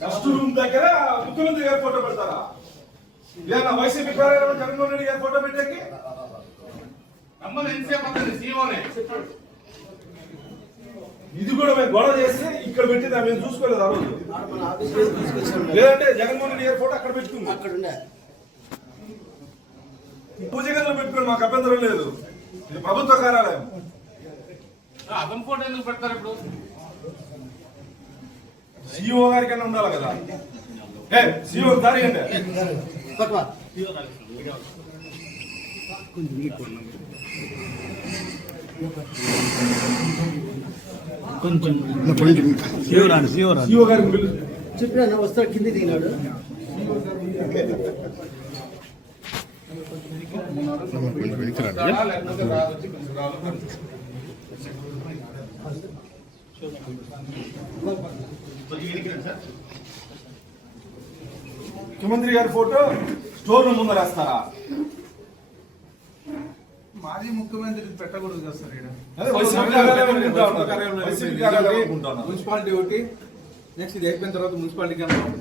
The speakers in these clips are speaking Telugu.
ఫస్ట్ రూమ్ దగ్గర ముఖ్యమంత్రి గారి ఫోటో పెడతారా? లేదా వైసీపీ కార్యాలయం జగన్మోహన్ రెడ్డి గారి ఫోటో పెట్టేకి? ఎంతసేపు సీఓనే ఇది కూడా మేము గొడవ చేసి ఇక్కడ పెట్టిందా? మేము చూసుకోలేదు ఆ రోజు. లేదంటే జగన్మోహన్ రెడ్డి గారి ఫోటో అక్కడ పెట్టుకుంది. అక్కడ ఉండే. పూజ గదిలో పెట్టుకోండి మాకు అభ్యంతరం లేదు. ఇది ప్రభుత్వ కార్యాలయం. అతని ఫోటో ఎందుకు పెడతారు ఇప్పుడు? సిఇఓ గారి కన్నా ఉండాలి కదా. ఏ సిఇఓ దారి అండి పక్కవా సిఇఓ గారికి పిలు. చెప్పినా వస్తాడు కింది దిగినాడు రాడా. ముఖ్యమంత్రి గారి ఫోటో స్టోర్ రూమ్ ముందర వేస్తారా? మాజీ ముఖ్యమంత్రి పెట్టకూడదు కదా సార్. మున్సిపాలిటీ ఒకటి. నెక్స్ట్ ఇది అయిపోయిన తర్వాత మున్సిపాలిటీకి వెళ్దాం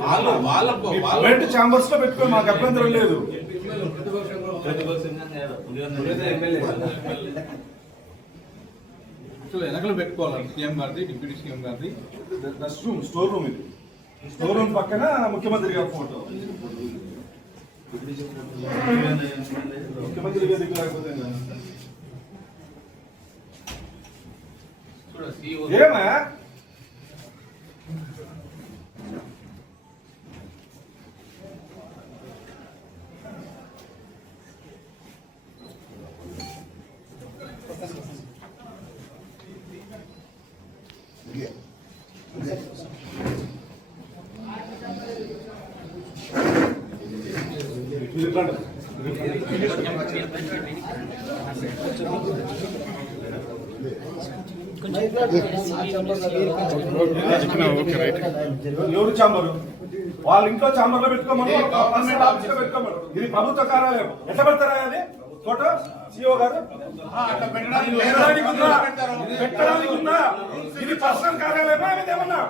వాళ్ళు వాళ్ళ ఛాంబర్స్లో పెట్టుకోండి మాకు అభ్యంతరం లేదు. యాక్చువల్లీ వెనకలు పెట్టుకోవాలి. సీఎం గారిది డిప్యూటీ సీఎం గారిది. రెస్ట్ రూమ్ స్టోర్ రూమ్ ఇది. స్టోర్ రూమ్ పక్కన ముఖ్యమంత్రి గారి ఫోటో ముఖ్యమంత్రి గారి లేకపోతే ఏమా ఎవరు చాంబరు వాళ్ళ ఇంట్లో చాంబర్లో పెట్టుకోమని పర్మనెంట్ ఆఫీస్లో పెట్టుకోమని ఇది ప్రభుత్వ కార్యాలయం ఎట్లా పెడతారా అది ఫోటో సిఓ గారు పెట్టడానికి ఉందా ఇది పర్సనల్ కార్యాలయమా ఇది ఏమన్నా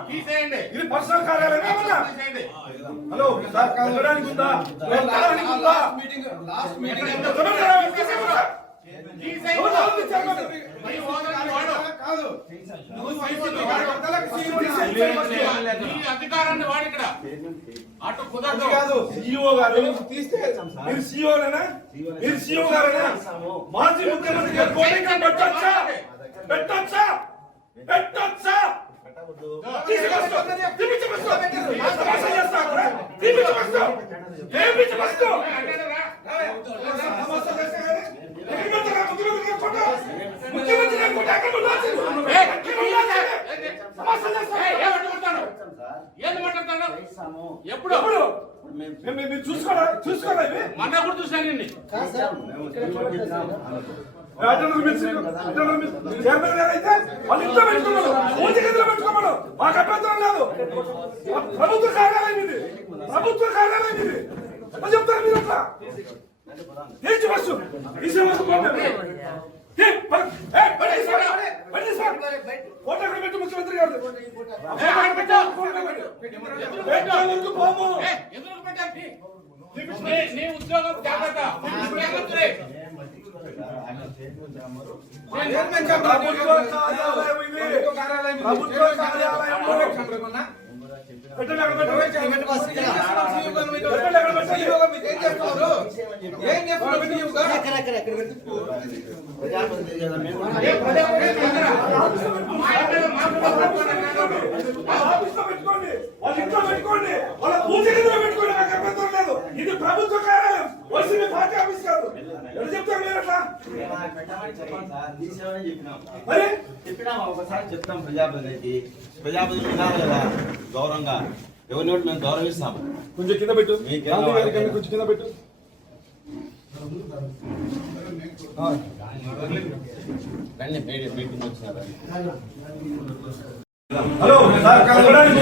ఇది పర్సనల్ కార్యాలయమా ఏమన్నా హలో. అధికారాన్ని వాడు ఇక్కడ. అటు కుదరదు. కాదు. సిఇఓ గారు తీస్తే మీరు మీరు గారేనా? మాజీ ముఖ్యమంత్రి పెట్టొచ్చా? పెట్టొచ్చా? పెట్టొచ్చా? ఎప్పుడు చూసుకోరా ఇవి మొన్న కూడా చూశాను అటెండర్ చైర్మన్ గారు అయితే వాళ్ళు ఇంట్లో పెట్టుకోమను పూజ గదిలో పెట్టుకోమను మాకు అభ్యంతరం లేదు. ప్రభుత్వ కార్యాలయం ఇది. ప్రభుత్వ కార్యాలయం ఇది. ఎట్లా చెప్తారు మీరు అట్లా? బస్సు ఏ, ఫోటో పెట్టు ముఖ్యమంత్రి గారు? పోము. నీ ఉద్యోగం జాగ్రత్త. పెట్టుకోండి. వాళ్ళ ఇంట్లో పెట్టుకోండి. వాళ్ళ పూజ పెట్టుకోండి. నాకు అభ్యంతరం లేదు. ఇది ప్రభుత్వ కార్యాలయం వైసీపీ పార్టీ ఆఫీస్ కాదు ఎలా చెప్తారు మీరు అట్లా మరి చెప్పినా ఒకసారి చెప్తాం ప్రజాప్రతినిధి ప్రజాప్రతినిధి వినాలి కదా గౌరవంగా ఎవరిని ఒకటి మేము గౌరవిస్తాం కొంచెం కింద పెట్టు మీకేం గాంధీ గారి కన్నా కావాలి? కొంచెం కింద పెట్టు ఆ. రండి మీటింగ్ మీటింగ్ వచ్చినారు హలో సార్ కలగడానికి